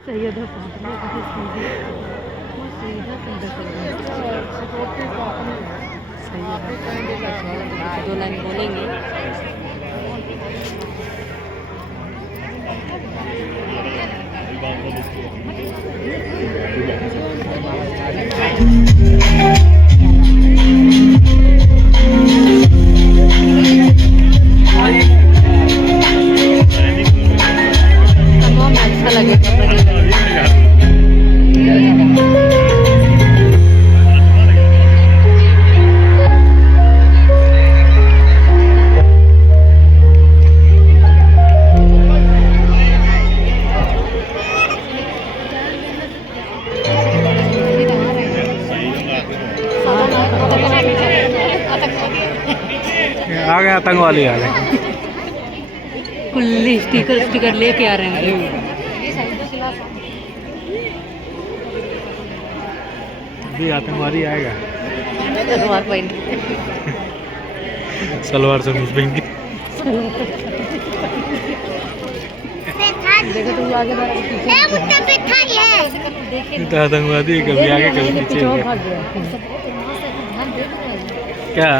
सैयदा फातिमा की सीधी वो सीधा सीधा कर रहा है। 2 लाइन बोलेंगे। तमाम अच्छा लगेगा। आ गए आतंकवादी आ गए। कुल्ली स्टिकर लेके आ रहे हैं। अभी आतंकवादी आएगा सलवार पहन सलवार से मुझ पहन के। देखो तुम आगे तो आतंकवादी कभी आगे कभी पीछे हो गया। क्या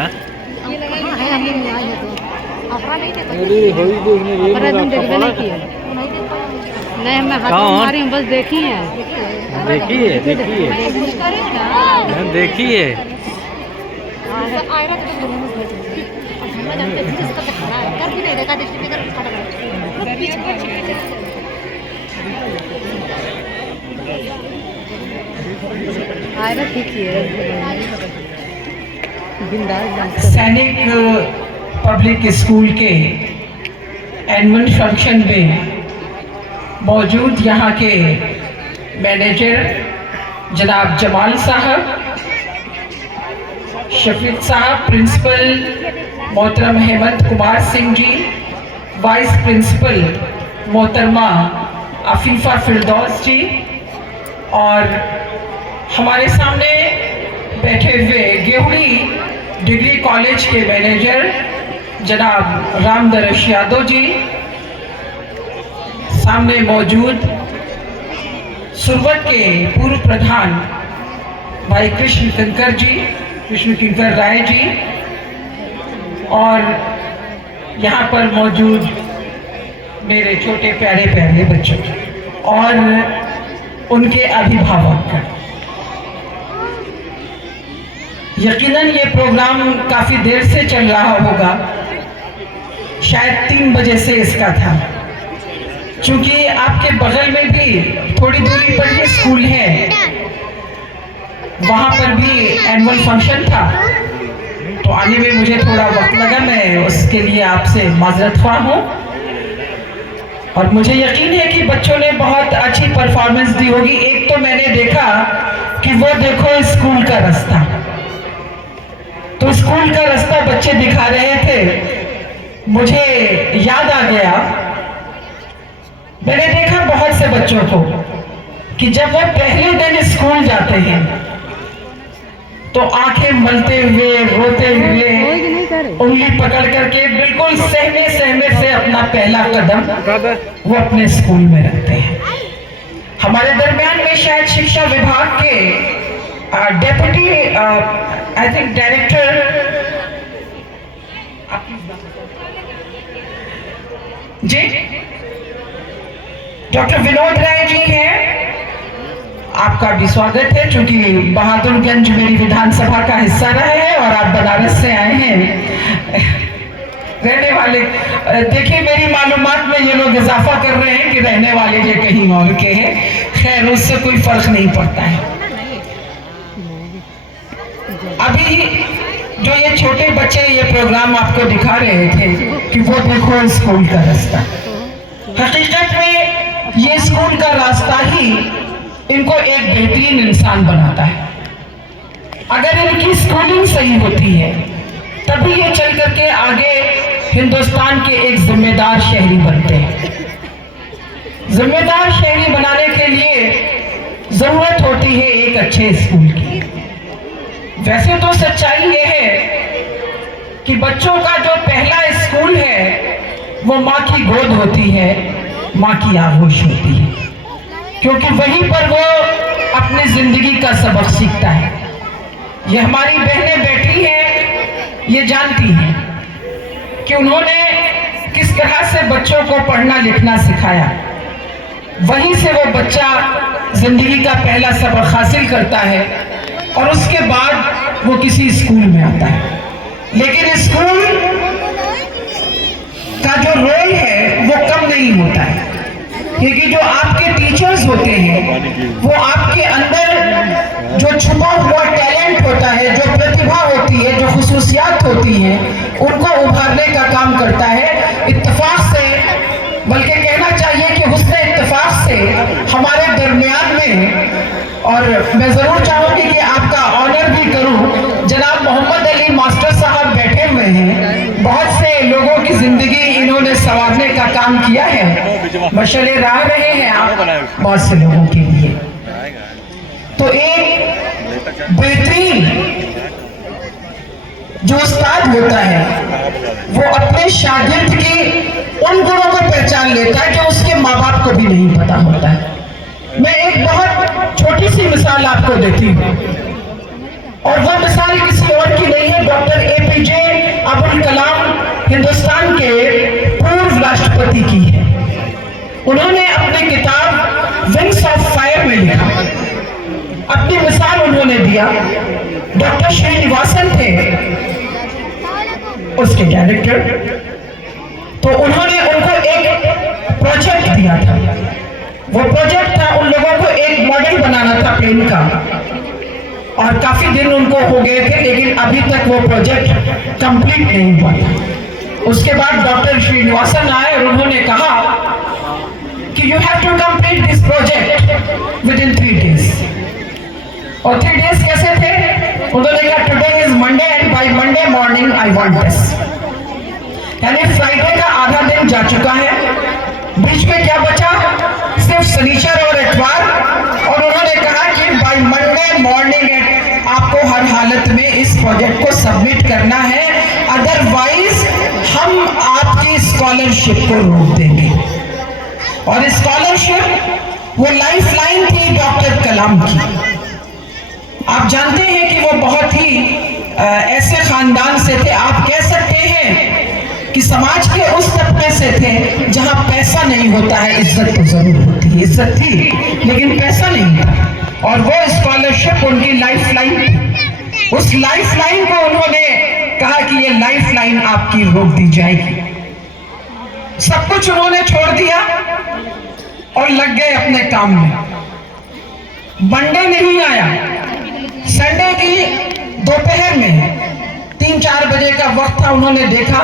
नहीं मैं हाथ मारी हूँ, बस देखी है। देखिए देखिए सैनिक पब्लिक स्कूल के एनुअल फंक्शन में मौजूद यहाँ के मैनेजर जनाब जमाल साहब, शफीक साहब, प्रिंसिपल मोहतरम हेमंत कुमार सिंह जी, वाइस प्रिंसिपल मोहतरमा अफीफा फिरदौस जी, और हमारे सामने बैठे हुए गेहुड़ी डिग्री कॉलेज के मैनेजर जनाब रामदर्श यादव जी, सामने मौजूद सुरवट के पूर्व प्रधान भाई कृष्ण किंकर राय जी, और यहाँ पर मौजूद मेरे छोटे प्यारे प्यारे बच्चों और उनके अभिभावक। यकीनन ये प्रोग्राम काफी देर से चल रहा होगा, शायद 3 बजे से इसका था, क्योंकि आपके बगल में भी थोड़ी दूरी पर ये स्कूल है, वहां पर भी एनुअल फंक्शन था, तो आने में मुझे थोड़ा वक्त लगा। मैं उसके लिए आपसे माजरत ख्वाह हूँ, और मुझे यकीन है कि बच्चों ने बहुत अच्छी परफॉर्मेंस दी होगी। एक तो मैंने देखा कि वो देखो स्कूल का रास्ता, तो स्कूल का रास्ता बच्चे दिखा रहे थे, मुझे याद आ गया। मैंने देखा बहुत से बच्चों को कि जब वो पहले दिन स्कूल जाते हैं तो आंखें मलते हुए, रोते हुए, उंगली पकड़ करके बिल्कुल सहमे से अपना पहला कदम वो अपने स्कूल में रखते हैं। हमारे दरमियान में शायद शिक्षा विभाग के deputy I think director ji doctor Vinod Rai ji हैं। आपका भी स्वागत है, क्योंकि बहादुरगंज मेरी विधानसभा का हिस्सा रहे हैं और आप बनारस से आए हैं रहने वाले। देखिए मेरी मालूमात में ये लोग इजाफा कर रहे हैं कि रहने वाले जो कहीं और के हैं, खैर उससे कोई फर्क नहीं पड़ता है। अभी जो ये छोटे बच्चे ये प्रोग्राम आपको दिखा रहे थे कि वो देखो स्कूल का रास्ता, हकीकत में ये स्कूल का रास्ता ही इनको एक बेहतरीन इंसान बनाता है। अगर इनकी स्कूलिंग सही होती है तभी ये चल करके आगे हिंदुस्तान के एक जिम्मेदार शहरी बनते हैं। जिम्मेदार शहरी बनाने के लिए जरूरत होती है एक अच्छे स्कूल की। वैसे तो सच्चाई ये है कि बच्चों का जो पहला स्कूल है वो माँ की गोद होती है, माँ की आगोश होती है। क्योंकि वहीं पर वो अपनी जिंदगी का सबक सीखता है। ये हमारी बहनें बैठी हैं, ये जानती हैं कि उन्होंने किस तरह से बच्चों को पढ़ना लिखना सिखाया। वहीं से वो बच्चा जिंदगी का पहला सबक हासिल करता है और उसके बाद वो किसी स्कूल में आता है। लेकिन स्कूल का जो रोल है वो कम नहीं होता है, क्योंकि जो आपके टीचर्स होते हैं वो आपके अंदर जो छुपा हुआ टैलेंट होता है, जो प्रतिभा होती है, जो खुसूसियात होती है, उनको उभारने का काम करता है। इत्तेफाक से, बल्कि कहना चाहिए कि हुस्न इत्तेफाक से हमारे दरमियान में, और मैं जरूर चाहूंगी कि आपका ऑनर भी करूं, जनाब मोहम्मद अली मास्टर साहब बैठे हुए हैं। बहुत से लोगों की जिंदगी इन्होंने संवारने का काम किया है, मशले राह रहे हैं आप बहुत से लोगों के लिए। तो एक बेहतरीन जो उस्ताद होता है वो अपने शागिर्द की उन गुणों को पहचान लेता है जो उसके माँ बाप को भी नहीं पता होता है। मैं एक बहुत छोटी सी मिसाल आपको देती हूँ, और वो मिसाल किसी और की नहीं है, डॉक्टर APJ अब्दुल कलाम हिंदुस्तान के पूर्व राष्ट्रपति की है। उन्होंने अपनी किताब विंग्स ऑफ फायर में लिखा, अपनी मिसाल उन्होंने दिया। डॉक्टर श्रीनिवासन थे उसके डायरेक्टर, तो उन्होंने उनको एक प्रोजेक्ट दिया था। वो प्रोजेक्ट था, उन लोगों को एक मॉडल बनाना था प्लेन का, और काफी दिन उनको हो गए थे, लेकिन अभी तक वो प्रोजेक्ट कंप्लीट नहीं हुआ था। उसके बाद डॉक्टर श्रीनिवासन आए और उन्होंने कहा कि you have to complete this project within 3 days। और 3 days कैसे थे? उन्होंने कहा today is Monday and by Monday morning I want this. यानी फ्राइडे का आधा दिन जा चुका है, बीच में क्या बचा? सिर्फ शनिचर और इतवार। और उन्होंने कहा कि बाय मंडे मॉर्निंग आपको हर हालत में इस प्रोजेक्ट को सबमिट करना है, अदरवाइज हम आपकी स्कॉलरशिप को रोक देंगे। और स्कॉलरशिप वो लाइफ लाइन थी डॉक्टर कलाम की। आप जानते हैं कि वो बहुत ही ऐसे खानदान से थे, आप कह सकते हैं कि समाज के उस तबके से थे जहां पैसा नहीं होता है, इज्जत तो जरूर होती है। इज्जत थी लेकिन पैसा नहीं था, और वो स्कॉलरशिप उनकी लाइफ लाइन थी। उस लाइफ लाइन को उन्होंने कहा कि ये लाइफ लाइन आपकी रोक दी जाएगी। सब कुछ उन्होंने छोड़ दिया और लग गए अपने काम में। मंडे नहीं आया, संडे की दोपहर में 3-4 बजे का वक्त था। उन्होंने देखा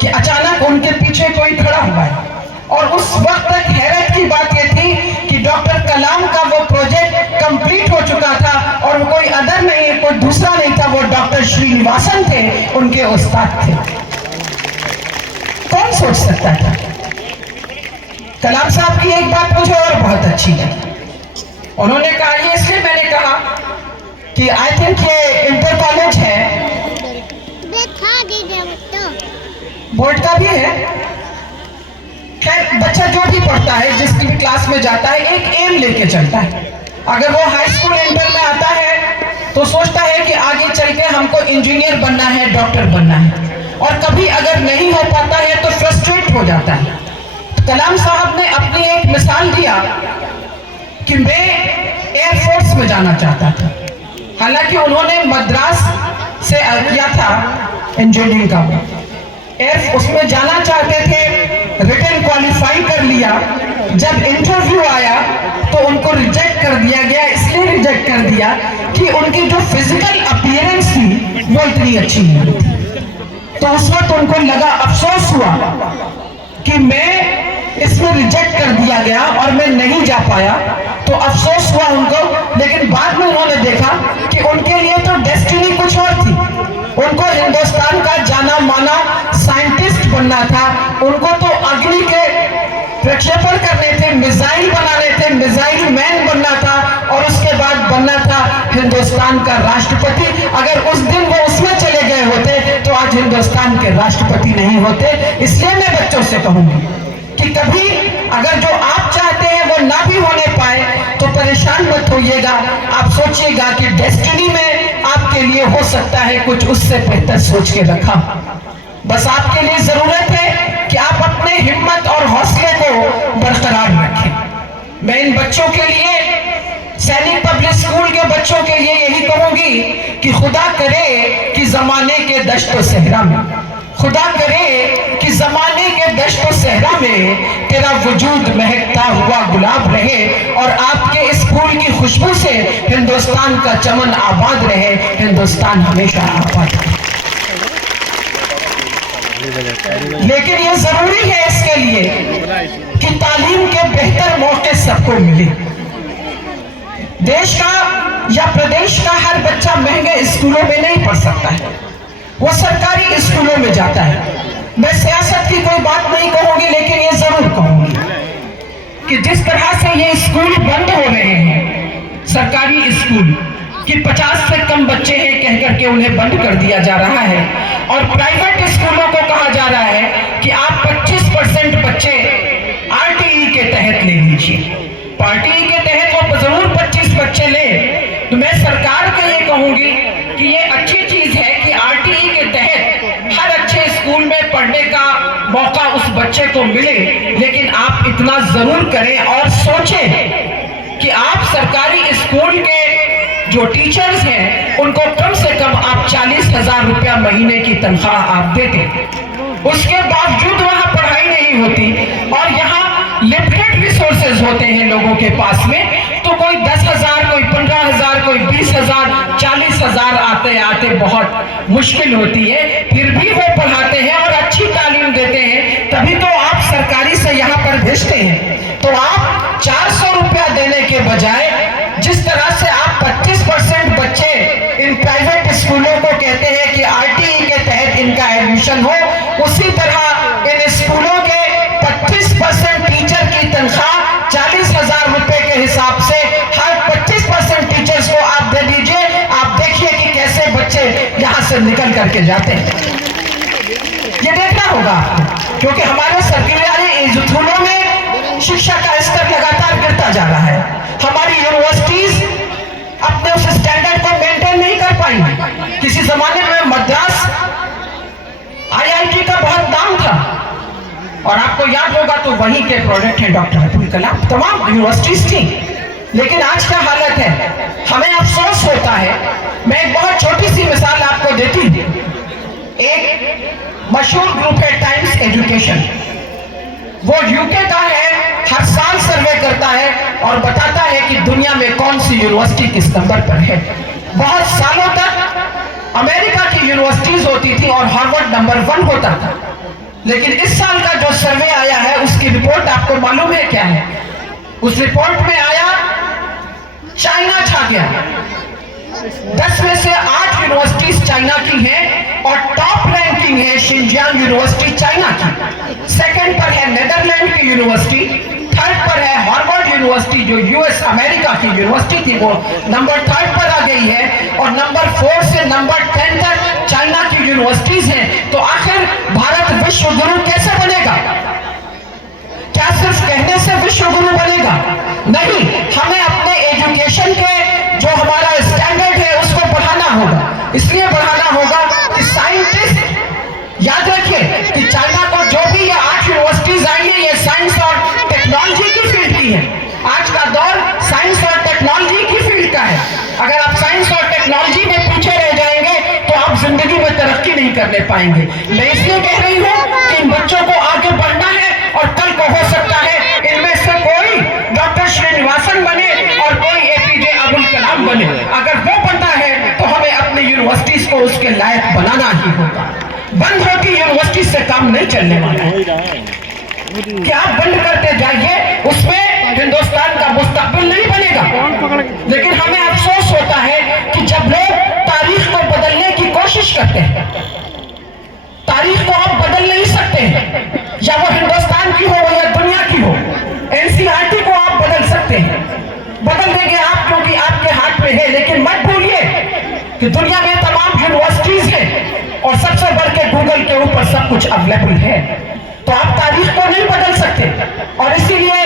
कि अचानक उनके पीछे कोई खड़ा हुआ है, और उस वक्त तक हैरत की बात यह थी कि डॉक्टर कलाम का वो प्रोजेक्ट कंप्लीट हो चुका था, और कोई अदर नहीं, कोई दूसरा नहीं था, वो डॉक्टर श्रीनिवासन थे, उनके उस्ताद थे। कौन सोच सकता था? कलाम साहब की एक बात मुझे और बहुत अच्छी लगी। उन्होंने कहा, ये इसलिए मैंने कहा कि आई थिंक ये इंटर कॉलेज है, बोर्ड का भी है। खैर, बच्चा जो भी पढ़ता है, जिस भी क्लास में जाता है, एक एम लेके चलता है। अगर वो हाई स्कूल इंटर में आता है तो सोचता है कि आगे चल के हमको इंजीनियर बनना है, डॉक्टर बनना है, और कभी अगर नहीं हो पाता है तो फ्रस्ट्रेट हो जाता है। कलाम साहब ने अपनी एक मिसाल दिया कि मैं एयरफोर्स में जाना चाहता था। हालांकि उन्होंने मद्रास से किया था इंजीनियरिंग का, उसमें जाना चाहते थे, रिटन क्वालिफाई कर लिया। जब इंटरव्यू आया तो उनको रिजेक्ट कर दिया गया। इसलिए रिजेक्ट कर दिया कि उनकी जो फिजिकल अपीयरेंस थी वो इतनी अच्छी नहीं थी। तो उस वक्त उनको लगा, अफसोस हुआ कि मैं इसमें रिजेक्ट कर दिया गया और मैं नहीं जा पाया। तो अफसोस हुआ उनको, लेकिन बाद में उन्होंने देखा कि उनके लिए तो डेस्टिनी कुछ और थी। उनको हिंदुस्तान का जाना माना साइंटिस्ट बनना था, उनको तो अग्नि के प्रक्षेपण करने थे, मिसाइल बनाने थे, मिसाइल मैन बनना था, और उसके बाद बनना था हिंदुस्तान का राष्ट्रपति। अगर उस दिन वो उसमें चले गए होते तो आज हिंदुस्तान के राष्ट्रपति नहीं होते। इसलिए मैं बच्चों से कहूंगी कि कभी अगर जो आप चाहते हैं वो वो ना भी होने पाए तो परेशान मत होइएगा। आप सोचिएगा कि डेस्टिनी में आपके लिए हो सकता है कुछ उससे बेहतर सोच के रखा। बस आपके लिए जरूरत है कि आप अपने हिम्मत और हौसले को बरकरार रखें। मैं इन बच्चों के लिए, सैनिक पब्लिक स्कूल के बच्चों के लिए यही कहूंगी कि खुदा करे कि जमाने के दश्तो सहरा में, खुदा करे कि जमाने के दश्तो सहरा में तेरा वजूद महकता हुआ गुलाब रहे और आपके इस फूल की खुशबू से हिंदुस्तान का चमन आबाद रहे, हिंदुस्तान हमेशा आबाद रहे। लेकिन ये जरूरी है इसके लिए कि तालीम के बेहतर मौके सबको मिले। देश का या प्रदेश का हर बच्चा महंगे स्कूलों में नहीं पढ़ सकता है, वो सरकारी स्कूलों में जाता है। मैं सियासत की कोई बात नहीं कहूंगी, लेकिन ये जरूर कहूंगी कि जिस तरह से ये स्कूल बंद हो रहे हैं, सरकारी स्कूल कि 50 से कम बच्चे हैं कह करके उन्हें बंद कर दिया जा रहा है, और प्राइवेट स्कूलों को कहा जा रहा है कि आप 25% बच्चे आरटीई के तहत ले लीजिए। पार्टी के तहत वो जरूर 25 बच्चे ले। तो मैं सरकार को ये कहूंगी कि ये अच्छी चीज है कि आरटीई के तहत हर अच्छे स्कूल में पढ़ने का मौका उस बच्चे को मिले, लेकिन आप इतना जरूर करें और सोचें कि आप सरकारी स्कूल के जो टीचर्स हैं उनको कम से कम आप 40,000 रुपया महीने की तनख्वाह आप देते, उसके बावजूद वहां पढ़ाई नहीं होती और यहाँ लिमिटेड रिसोर्सेज होते हैं लोगों के पास में, तो कोई 10,000, कोई 15,000, कोई 20,000, 40,000 आते आते बहुत मुश्किल होती है। फिर भी वो पढ़ाते हैं और अच्छी तालीम देते हैं, तभी तो आप सरकारी से यहाँ पर भेजते हैं। तो आप 400 रुपया देने के बजाय जिस तरह से आप 25% बच्चे इन प्राइवेट स्कूलों को कहते हैं कि आरटीई के तहत इनका एडमिशन हो, उसी तरह इन स्कूलों के 25% टीचर की तनख्वाह 40,000 रुपए के हिसाब से हर 25% टीचर्स को आप दे दीजिए। आप देखिए कि कैसे बच्चे यहां से निकल करके जाते हैं, ये देखना होगा आपको, क्योंकि हमारे सरकारी स्कूलों में शिक्षा का स्तर लगातार गिरता जा रहा है। हमारी यूनिवर्सिटीज अपने उस स्टैंडर्ड को मेंटेन नहीं कर पाई। किसी जमाने में मद्रास आईआईटी का बहुत नाम था, और आपको याद होगा तो वहीं के प्रोडक्ट हैं डॉक्टर अब्दुल कलाम, तमाम यूनिवर्सिटीज थी। लेकिन आज क्या हालत है, हमें अफसोस होता है। मैं एक बहुत छोटी सी मिसाल आपको देती हूँ। एक मशहूर ग्रुप है टाइम्स एजुकेशन, वो यूके का है, हर साल सर्वे करता है और बताता है कि दुनिया में कौन सी यूनिवर्सिटी किस नंबर पर है। बहुत सालों तक अमेरिका की यूनिवर्सिटीज होती थी और हार्वर्ड नंबर 1 होता था, लेकिन इस साल का जो सर्वे आया है उसकी रिपोर्ट आपको मालूम है क्या है? उस रिपोर्ट में आया चाइना छा गया। 10 में से 8 यूनिवर्सिटीज चाइना की हैं और टॉप रैंकिंग है शिनजियांग यूनिवर्सिटी चाइना की। सेकंड पर है नेदरलैंड की यूनिवर्सिटी, थर्ड पर है हार्वर्ड यूनिवर्सिटी जो यूएस अमेरिका की यूनिवर्सिटी थी, वो नंबर 3 पर आ गई है, और नंबर 4 से नंबर 10 तक चाइना की यूनिवर्सिटीज हैं। तो आखिर भारत विश्व गुरु कैसे बनेगा? क्या सिर्फ कहने से विश्व गुरु बनेगा? नहीं, हमें अपने एजुकेशन के जो हमारा स्टैंडर्ड है उसको बढ़ाना होगा। इसलिए बढ़ाना होगा कि साइंटिस्ट, याद रखिए कि चाइना को जो भी ये 8 यूनिवर्सिटीज आई है, ये साइंस और टेक्नोलॉजी की फील्ड की है। आज का दौर साइंस और टेक्नोलॉजी की फील्ड का है। अगर आप साइंस और टेक्नोलॉजी में पीछे रह जाएंगे तो आप जिंदगी में तरक्की नहीं करने पाएंगे। मैं इसलिए कह रही हूँ कि इन बच्चों को आगे बढ़ना है, और कल को हो सकता है इनमें से कोई डॉक्टर श्रीनिवासन बने और कोई एपीजे अब्दुल कलाम बने। अगर वो बनता है तो हमें अपनी यूनिवर्सिटीज को उसके लायक बनाना ही होगा। बंद होती यूनिवर्सिटी से काम नहीं चलने वाला है कि आप बंद करते जाइए, उसमें हिंदुस्तान का मुस्तकबिल नहीं बनेगा। लेकिन हमें अफसोस होता है कि जब लोग तारीख को बदलने की कोशिश करते हैं, तारीख को आप बदल नहीं सकते हैं, या वो हिंदुस्तान की हो या दुनिया की हो। एनसीईआरटी को आप बदल सकते हैं, बदल देंगे आप क्योंकि आपके हाथ में है। लेकिन मत भूलिए कि दुनिया में तमाम यूनिवर्सिटीज हैं और सबसे बढ़ के गूगल के ऊपर सब कुछ अवेलेबल है। तो आप तारीख को नहीं बदल सकते, और इसीलिए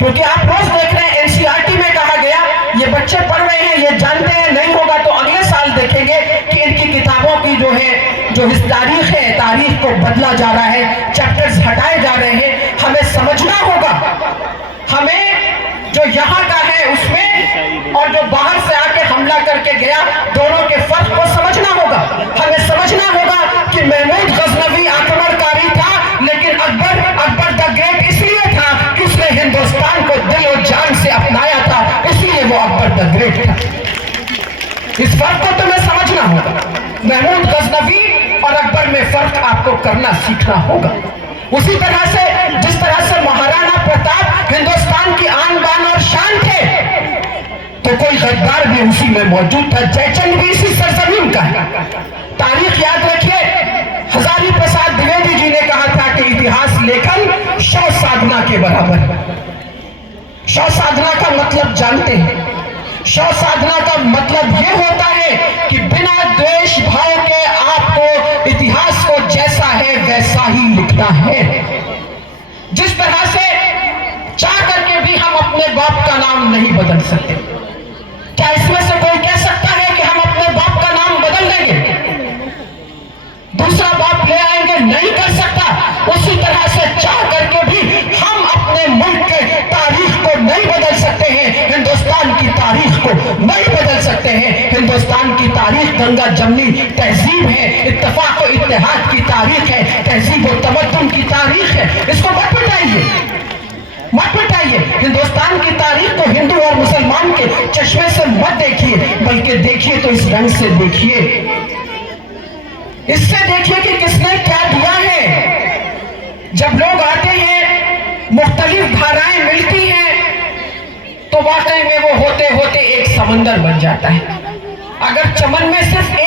क्योंकि आप रोज देख रहे हैं एनसीईआरटी में कहा गया, ये बच्चे पढ़ रहे हैं, ये जानते हैं, नहीं होगा तो अगले साल देखेंगे कि इनकी किताबों की जो इस तारीख है, तारीख को बदला जा रहा है, चैप्टर्स हटाए जा रहे हैं। हमें समझना होगा, हमें जो यहाँ का है उसमें और जो बाहर से आके हमला करके गया, दोनों के फर्क को समझना होगा। हमें समझना होगा कि महमूद गजनवी आक्रमणकारी था, लेकिन अकबर द ग्रेट इसलिए था कि उसने हिंदुस्तान को दिल और जान से अपनाया था, इसलिए वो अकबर द ग्रेट था। इस फर्क को तुम्हें समझना होगा। महमूद गजनवी और अकबर में फर्क आपको करना सीखना होगा। उसी तरह से जिस तरह से महाराणा प्रताप हिंदुस्तान की आन बान और शान थे, तो कोई गद्दार भी उसी में मौजूद था। जयचंद भी इसी सरजमीन का है। तारीख याद रखिए, हजारी प्रसाद द्विवेदी जी ने कहा था कि इतिहास लेखन शव साधना के बराबर। शव साधना का मतलब जानते हैं? शव साधना का मतलब यह होता है कि बिना द्वेष भाव के आपको इतिहास को जैसा है वैसा ही लिखना है। जिस तरह से चाह करके भी हम अपने बाप का नाम नहीं बदल सकते। क्या इसमें से कोई कह सकता है कि हम अपने बाप का नाम बदल देंगे, दूसरा बाप ले आएंगे? नहीं कर सकता। उसी तरह से चाह करके भी हम अपने मुल्क के तारीख को नहीं बदल सकते हैं, हिंदुस्तान की तारीख को नहीं बदल सकते हैं। हिंदुस्तान की तारीख गंगा जमनी तहजीब है, इत्तेफाक और इत्तेहाद की तारीख है, तहजीब और तमद्दुन की तारीख है। इसको मत मिटाइए, मत मिटाइए। हिंदुस्तान की तारीख को हिंदू और मुसलमान के चश्मे से मत देखिए, बल्कि देखिए तो इस रंग से देखिए, इससे देखिए कि किसने क्या दिया है। जब लोग आते हैं, मुख्तलिफ धाराएं मिलती हैं, तो वाकई में वो होते होते एक समंदर बन जाता है। अगर चमन में सिर्फ